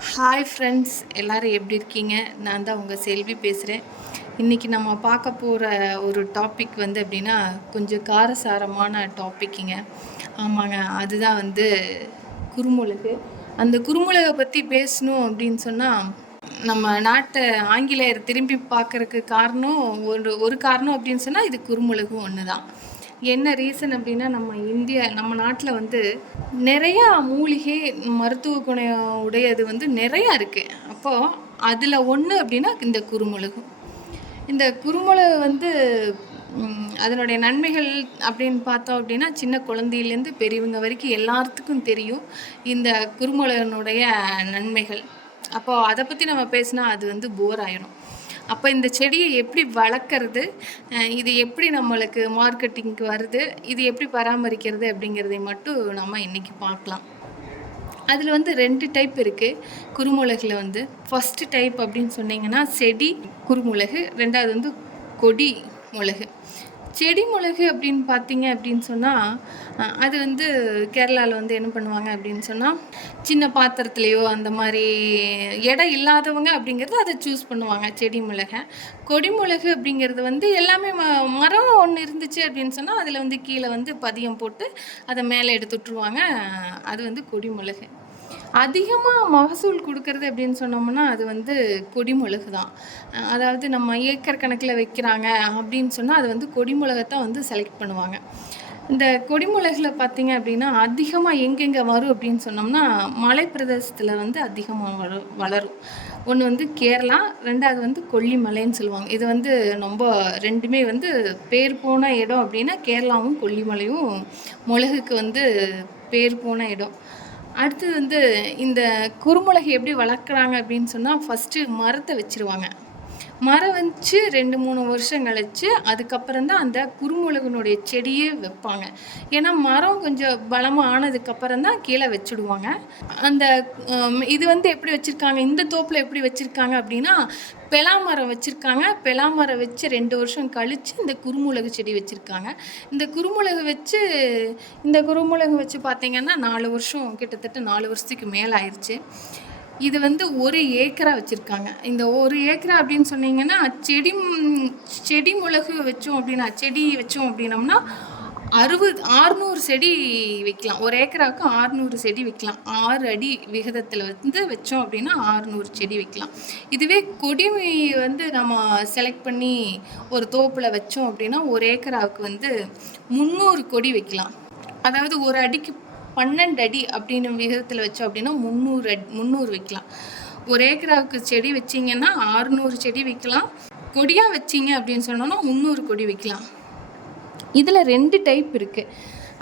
Hi friends எல்லோரும் எப்படி இருக்கீங்க? நான் தான் உங்கள் செல்வி பேசுகிறேன் இன்றைக்கி நம்ம பார்க்க போகிற ஒரு டாபிக் வந்து அப்படின்னா கொஞ்சம் காரசாரமான டாப்பிக்குங்க ஆமாங்க அதுதான் வந்து குறுமுளகு அந்த குறுமுளகை பற்றி பேசணும் அப்படின்னு சொன்னால் நம்ம நாட்டை ஆங்கிலேயர் திரும்பி பார்க்குறக்கு காரணம் ஒரு ஒரு காரணம் அப்படின்னு சொன்னால் இது குறுமுளகும் ஒன்று தான் என்ன ரீசன் அப்படின்னா நம்ம இந்தியா நம்ம நாட்டில் வந்து நிறையா மூலிகை மருத்துவ குணம் உடையது வந்து நிறையா இருக்குது அப்போது அதில் ஒன்று அப்படின்னா இந்த குறுமிளகு இந்த குறுமிளகு வந்து அதனுடைய நன்மைகள் அப்படின்னு பார்த்தோம் அப்படின்னா சின்ன குழந்தையிலேருந்து பெரியவங்க வரைக்கும் எல்லாத்துக்கும் தெரியும் இந்த குறுமுளகனுடைய நன்மைகள். அப்போது அதை பற்றி நம்ம பேசினா அது வந்து போர் ஆயிடும் அப்போ இந்த செடியை எப்படி வளர்க்குறது? இது எப்படி நம்மளுக்கு மார்க்கெட்டிங்க்கு வருது? இது எப்படி பராமரிக்கிறது அப்படிங்கிறதை மட்டும் நம்ம இன்றைக்கி பார்க்கலாம். அதில் வந்து ரெண்டு டைப் இருக்குது குறுமிளகுல வந்து ஃபஸ்ட்டு டைப் அப்படின்னு சொன்னீங்கன்னா செடி குறுமிளகு ரெண்டாவது வந்து கொடி மிளகு. செடி மிளகு அப்படின்னு பார்த்தீங்க அப்படின்னு சொன்னால் அது வந்து கேரளாவில் வந்து என்ன பண்ணுவாங்க அப்படின்னு சொன்னால் சின்ன பாத்திரத்துலேயோ அந்த மாதிரி இடம் இல்லாதவங்க அப்படிங்கிறது அதை சூஸ் பண்ணுவாங்க செடி மிளகை கொடி மிளகு அப்படிங்கிறது வந்து எல்லாமே ம மரம் ஒன்று இருந்துச்சு அப்படின்னு சொன்னால் அதில் வந்து கீழே வந்து பதியம் போட்டு அதை மேலே எடுத்து விட்ருவாங்க அது வந்து கொடி மிளகு அதிகமாக மகசூல் கொடுக்கறது அப்படின்னு சொன்னோம்னா அது வந்து கொடிமிளகு தான் அதாவது நம்ம ஏக்கர் கணக்கில் வைக்கிறாங்க அப்படின்னு சொன்னால் அது வந்து கொடிமிளகத்தான் வந்து செலக்ட் பண்ணுவாங்க. இந்த கொடிமிளகுல பார்த்தீங்க அப்படின்னா அதிகமாக எங்கெங்கே வரும் அப்படின்னு சொன்னோம்னா மலை பிரதேசத்தில் வந்து அதிகமாக வரும் வளரும். ஒன்று வந்து கேரளா ரெண்டாவது வந்து கொல்லிமலைன்னு சொல்லுவாங்க. இது வந்து ரொம்ப ரெண்டுமே வந்து பேர் போன இடம் அப்படின்னா கேரளாவும் கொல்லிமலையும் மிளகுக்கு வந்து பேர் போன இடம். அடுத்தது வந்து இந்த குறுமிளகு எப்படி வளர்க்குறாங்க அப்படின்னு சொன்னால் ஃபஸ்ட்டு மரத்தை வச்சுருவாங்க. மரம் வச்சு ரெண்டு மூணு வருஷம் கழிச்சு அதுக்கப்புறம் தான் அந்த குறுமுளகனுடைய செடியே வைப்பாங்க. ஏன்னா மரம் கொஞ்சம் பலமாக ஆனதுக்கப்புறம் தான் கீழே வச்சுடுவாங்க. அந்த இது வந்து எப்படி வச்சுருக்காங்க இந்த தோப்பில் எப்படி வச்சுருக்காங்க அப்படின்னா பெலாமரம் வச்சுருக்காங்க. பெலாமரம் வச்சு ரெண்டு வருஷம் கழித்து இந்த குறுமுளகு செடி வச்சுருக்காங்க. இந்த குறுமுளகு வச்சு இந்த குறுமுளகு வச்சு பார்த்தீங்கன்னா நாலு வருஷம் கிட்டத்தட்ட நாலு வருஷத்துக்கு மேலே ஆயிடுச்சு இது வந்து ஒரு ஏக்கரா வச்சுருக்காங்க. இந்த ஒரு ஏக்கரா அப்படின்னு சொன்னீங்கன்னா செடி செடி மிளகு வச்சோம் அப்படின்னா செடி வச்சோம் அப்படின்னம்னா அறுபது ஆறுநூறு செடி வைக்கலாம். ஒரு ஏக்கராவுக்கு ஆறுநூறு செடி வைக்கலாம். ஆறு அடி விகிதத்தில் வந்து வச்சோம் அப்படின்னா ஆறுநூறு செடி வைக்கலாம். இதுவே கொடி வந்து நம்ம செலக்ட் பண்ணி ஒரு தோப்பில் வச்சோம் அப்படின்னா ஒரு ஏக்கராவுக்கு வந்து முந்நூறு கொடி வைக்கலாம். அதாவது ஒரு அடிக்கு பன்னெண்டு அடி அப்படின்னு விகிதத்தில் வச்சோம் அப்படின்னா முந்நூறு அடி முந்நூறு வைக்கலாம். ஒரு ஏக்கராவுக்கு செடி வச்சிங்கன்னா ஆறுநூறு செடி வைக்கலாம். கொடியாக வச்சிங்க அப்படின்னு சொன்னோன்னா முந்நூறு கொடி வைக்கலாம். இதில் ரெண்டு டைப் இருக்குது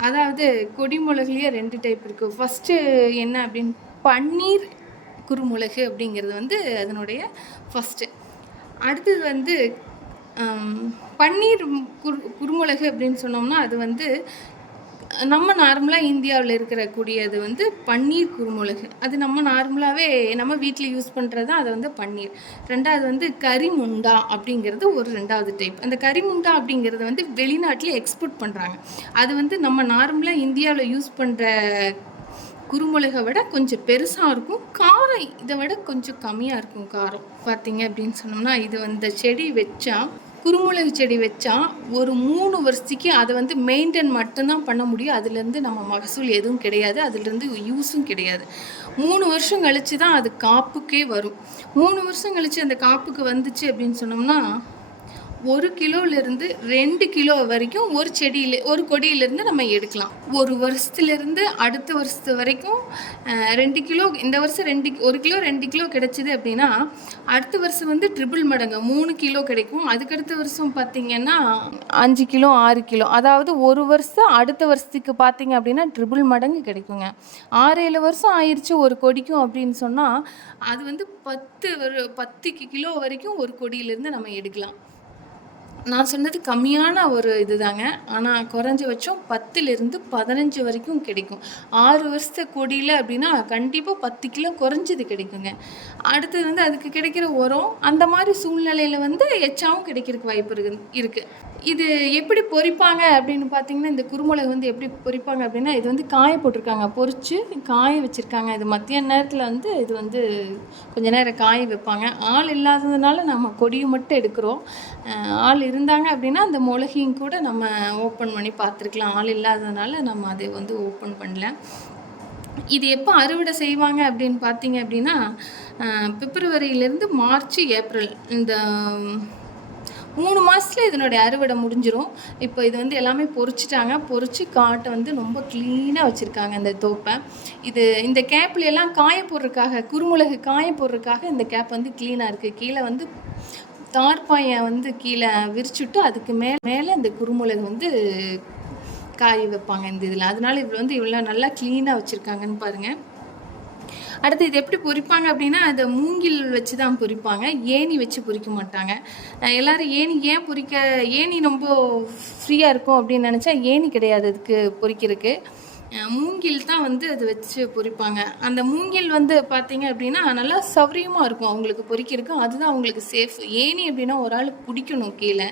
அதாவது கொடிமுளகுலேயே ரெண்டு டைப் இருக்குது ஃபஸ்ட்டு என்ன அப்படின்னு பன்னீர் குறுமுளகு அப்படிங்கிறது வந்து அதனுடைய ஃபஸ்ட்டு அடுத்தது வந்து பன்னீர் குரு குறுமுளகு அப்படின்னு சொன்னோம்னா அது வந்து நம்ம நார்மலாக இந்தியாவில் இருக்கிற கூடியது வந்து பன்னீர் குறுமிளகு அது நம்ம நார்மலாகவே நம்ம வீட்டில் யூஸ் பண்ணுறது தான் அது வந்து பன்னீர். ரெண்டாவது வந்து கரிமுண்டா அப்படிங்கிறது ஒரு ரெண்டாவது டைப் அந்த கரிமுண்டா அப்படிங்கிறது வந்து வெளிநாட்டில் எக்ஸ்போர்ட் பண்ணுறாங்க அது வந்து நம்ம நார்மலாக இந்தியாவில் யூஸ் பண்ணுற குறுமிளகை விட கொஞ்சம் பெருசாக இருக்கும். காரம் இதை விட கொஞ்சம் கம்மியாக இருக்கும் காரம். பார்த்தீங்க அப்படின்னு சொன்னோம்னா இது வந்து செடி வச்சா குறுமிளகு செடி வச்சா ஒரு மூணு வருஷத்துக்கு அதை வந்து மெயின்டைன் மட்டும்தான் பண்ண முடியும். அதுலேருந்து நம்ம மகசூல் எதுவும் கிடையாது. அதுலேருந்து யூஸும் கிடையாது. மூணு வருஷம் கழிச்சு தான் அது காப்புக்கே வரும். மூணு வருஷம் கழித்து அந்த காப்புக்கு வந்துச்சு அப்படின்னு சொன்னோம்னா ஒரு கிலோலேருந்து ரெண்டு கிலோ வரைக்கும் ஒரு செடியில் ஒரு கொடியிலேருந்து நம்ம எடுக்கலாம். ஒரு வருஷத்துலேருந்து அடுத்த வருஷத்து வரைக்கும் ரெண்டு கிலோ இந்த வருஷம் ரெண்டு ஒரு கிலோ ரெண்டு கிலோ கிடச்சிது அப்படின்னா அடுத்த வருஷம் வந்து ட்ரிபிள் மடங்கு மூணு கிலோ கிடைக்கும். அதுக்கடுத்த வருஷம் பார்த்திங்கன்னா அஞ்சு கிலோ ஆறு கிலோ. அதாவது ஒரு வருஷம் அடுத்த வருஷத்துக்கு பார்த்திங்க அப்படின்னா ட்ரிபிள் மடங்கு கிடைக்குங்க. ஆறு ஏழு வருஷம் ஆயிடுச்சு ஒரு கொடிக்கும் அப்படின்னு சொன்னால் அது வந்து பத்து பத்து கிலோ வரைக்கும் ஒரு கொடியிலேருந்து நம்ம எடுக்கலாம். நான் சொன்னது கம்மியான ஒரு இதுதாங்க. ஆனால் குறைஞ்சபட்சம் பத்துலேருந்து பதினஞ்சு வரைக்கும் கிடைக்கும். ஆறு வருஷத்து கொடியில் அப்படின்னா கண்டிப்பாக பத்து கிலோ குறைஞ்சது கிடைக்குங்க. அடுத்தது வந்து அதுக்கு கிடைக்கிற உரம் அந்த மாதிரி சூழ்நிலையில் வந்து எச்சாவும் கிடைக்கிறதுக்கு வாய்ப்பு இருக்கு இருக்குது இது எப்படி பொரிப்பாங்க அப்படின்னு பார்த்தீங்கன்னா இந்த குருமிளகு வந்து எப்படி பொரிப்பாங்க அப்படின்னா இது வந்து காய போட்டிருக்காங்க. பொறிச்சு காய வச்சுருக்காங்க. இது மத்தியான நேரத்தில் வந்து இது வந்து கொஞ்ச நேரம் காய வைப்பாங்க. ஆள் இல்லாததுனால நம்ம கொடியை மட்டும் எடுக்கிறோம். ஆள் ஆள் இருந்தாங்க அப்படின்னா அந்த மிளகையும் கூட நம்ம ஓப்பன் பண்ணி பார்த்துருக்கலாம். ஆள் இல்லாததுனால நம்ம அதை வந்து ஓப்பன் பண்ணல. இது எப்போ அறுவடை செய்வாங்க அப்படின்னு பார்த்தீங்க அப்படின்னா பிப்ரவரியிலேருந்து மார்ச் ஏப்ரல் இந்த மூணு மாதத்துல இதனுடைய அறுவடை முடிஞ்சிடும் இப்போ இது வந்து எல்லாமே பொறிச்சிட்டாங்க. பொறிச்சு காட்டை வந்து ரொம்ப க்ளீனாக வச்சுருக்காங்க இந்த தோப்பை. இது இந்த கேப்ல எல்லாம் காய போடுறதுக்காக குறுமுளகு காய போடுறதுக்காக இந்த கேப் வந்து க்ளீனாக இருக்குது கீழே வந்து தார்பாயை வந்து கீழே விரிச்சுட்டு அதுக்கு மேலே மேலே இந்த குறுமிளகு வந்து காய வைப்பாங்க இந்த இதில். அதனால இவ்வளோ வந்து இவ்வளோ நல்லா க்ளீனாக வச்சுருக்காங்கன்னு பாருங்கள் அடுத்து இது எப்படி பொரிப்பாங்க அப்படின்னா அதை மூங்கில் வச்சு தான் பொரிப்பாங்க ஏணி வச்சு பொறிக்க மாட்டாங்க. எல்லோரும் ஏணி ஏன் பொரிக்க ஏணி ரொம்ப ஃப்ரீயாக இருக்கும் அப்படின்னு நினச்சா ஏணி கிடையாது அதுக்கு பொரிக்கிறதுக்கு மூங்கில் தான் வந்து அது வச்சு பொரிப்பாங்க அந்த மூங்கில் வந்து பார்த்தீங்க அப்படின்னா நல்லா சௌரியமாக இருக்கும் அவங்களுக்கு பொரிக்கிறதுக்கு அதுதான் அவங்களுக்கு சேஃப் ஏணி அப்படின்னா ஒரு ஆள் பிடிக்கணும் கீழே.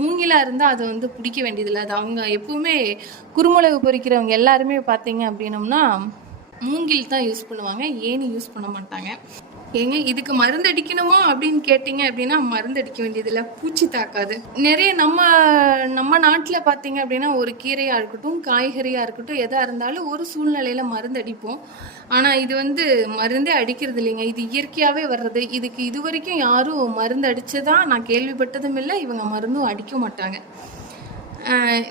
மூங்கிலாக இருந்தால் அது வந்து பிடிக்க வேண்டியதில்லை. அது அவங்க எப்பவுமே குருமிளகு பொரிக்கிறவங்க எல்லாருமே பார்த்தீங்க அப்படின்னம்னா மூங்கில் தான் யூஸ் பண்ணுவாங்க. ஏணி யூஸ் பண்ண மாட்டாங்க. ஏங்க இதுக்கு மருந்து அடிக்கணுமா அப்படின்னு கேட்டிங்க அப்படின்னா மருந்து அடிக்க வேண்டியதில்லை பூச்சி தாக்காது. நிறைய நம்ம நம்ம நாட்டில் பார்த்தீங்க அப்படின்னா ஒரு கீரையாக இருக்கட்டும் காய்கறியாக இருக்கட்டும் எதாக இருந்தாலும் ஒரு சூழ்நிலையில் மருந்து அடிப்போம் ஆனால் இது வந்து மருந்தே அடிக்கிறது இல்லைங்க. இது இயற்கையாகவே வர்றது. இதுக்கு இது வரைக்கும் யாரும் மருந்து அடிச்சதா நான் கேள்விப்பட்டதும் இல்லை இவங்க மருந்தும் அடிக்க மாட்டாங்க.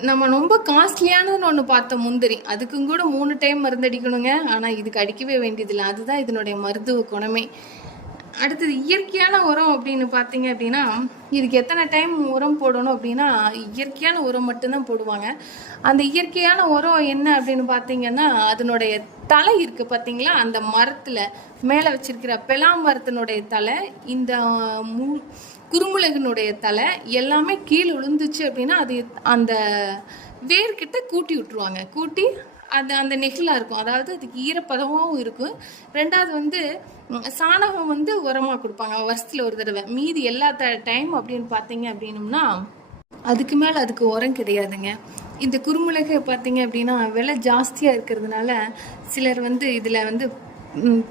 நம்ம ரொம்ப காஸ்ட்லியானதுன்னு ஒன்று பார்த்தோம் முந்திரி. அதுக்கும் கூட மூணு டைம் மருந்தடிக்கணுங்க ஆனால் இதுக்கு அடிக்கவே வேண்டியதில்லை. அதுதான் இதனுடைய மருத்துவ குணமே. அடுத்தது இயற்கையான உரம் அப்படின்னு பார்த்தீங்க அப்படின்னா இதுக்கு எத்தனை டைம் உரம் போடணும் அப்படின்னா இயற்கையான உரம் மட்டும்தான் போடுவாங்க. அந்த இயற்கையான உரம் என்ன அப்படின்னு பார்த்தீங்கன்னா அதனுடைய தலை இருக்குது பார்த்தீங்களா? அந்த மரத்தில் மேலே வச்சிருக்கிற பெலாம் மரத்தினுடைய தலை இந்த மு குறுமுளகனுடைய தலை எல்லாமே கீழே விழுந்துச்சு அப்படின்னா அது அந்த வேர்கிட்ட கூட்டி விட்டுருவாங்க. கூட்டி அது அந்த நெகிலாக இருக்கும். அதாவது அதுக்கு ஈரப்பதமாகவும் இருக்கும். ரெண்டாவது வந்து சாணகம் வந்து உரமாக கொடுப்பாங்க. வருஷத்தில் ஒரு தடவை. மீதி எல்லா த டைம் அப்படின்னு பார்த்தீங்க அப்படின்னம்னா அதுக்கு மேலே அதுக்கு உரம் கிடையாதுங்க. இந்த குறுமிளகு பார்த்தீங்க அப்படின்னா விலை ஜாஸ்தியாக இருக்கிறதுனால சிலர் வந்து இதில் வந்து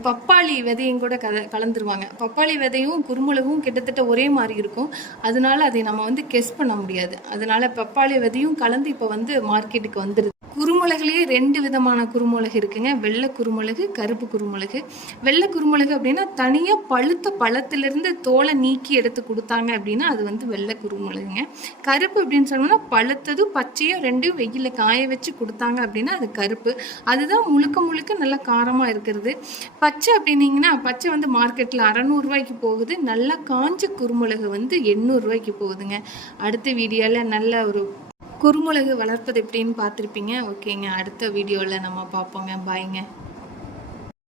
பப்பாளி விதையும் கூட கத கலந்துருவாங்க. பப்பாளி விதையும் குறுமிளகும் கிட்டத்தட்ட ஒரே மாதிரி இருக்கும். அதனால அதை நம்ம வந்து கெஸ் பண்ண முடியாது. அதனால பப்பாளி விதையும் கலந்து இப்போ வந்து மார்க்கெட்டுக்கு வந்துடுது குறுமிளகுலேயே ரெண்டு விதமான குறுமிளகு இருக்குங்க. வெள்ளை குறுமிளகு கருப்பு குறுமிளகு வெள்ளை குறுமிளகு அப்படின்னா தனியாக பழுத்த பழத்திலிருந்து தோலை நீக்கி எடுத்து கொடுத்தாங்க அப்படின்னா அது வந்து வெள்ளை குறுமிளகுங்க கருப்பு அப்படின்னு சொன்னோம்னா பழுத்தது பச்சையும் ரெண்டும் வெயிலில் காய வச்சு கொடுத்தாங்க அப்படின்னா அது கருப்பு. அதுதான் முழுக்க முழுக்க நல்லா காரமாக இருக்கிறது. பச்சை அப்படின்னீங்கன்னா பச்சை வந்து மார்க்கெட்டில் அறநூறுவாய்க்கு போகுது. நல்லா காஞ்ச குறுமிளகு வந்து எண்ணூறுரூவாய்க்கு போகுதுங்க. அடுத்த வீடியோவில் நல்ல ஒரு குறுமிளகு வளர்ப்பது எப்படின்னு பார்த்துருப்பீங்க. ஓகேங்க. அடுத்த வீடியோவில் நம்ம பார்ப்போங்க. பாய்ங்க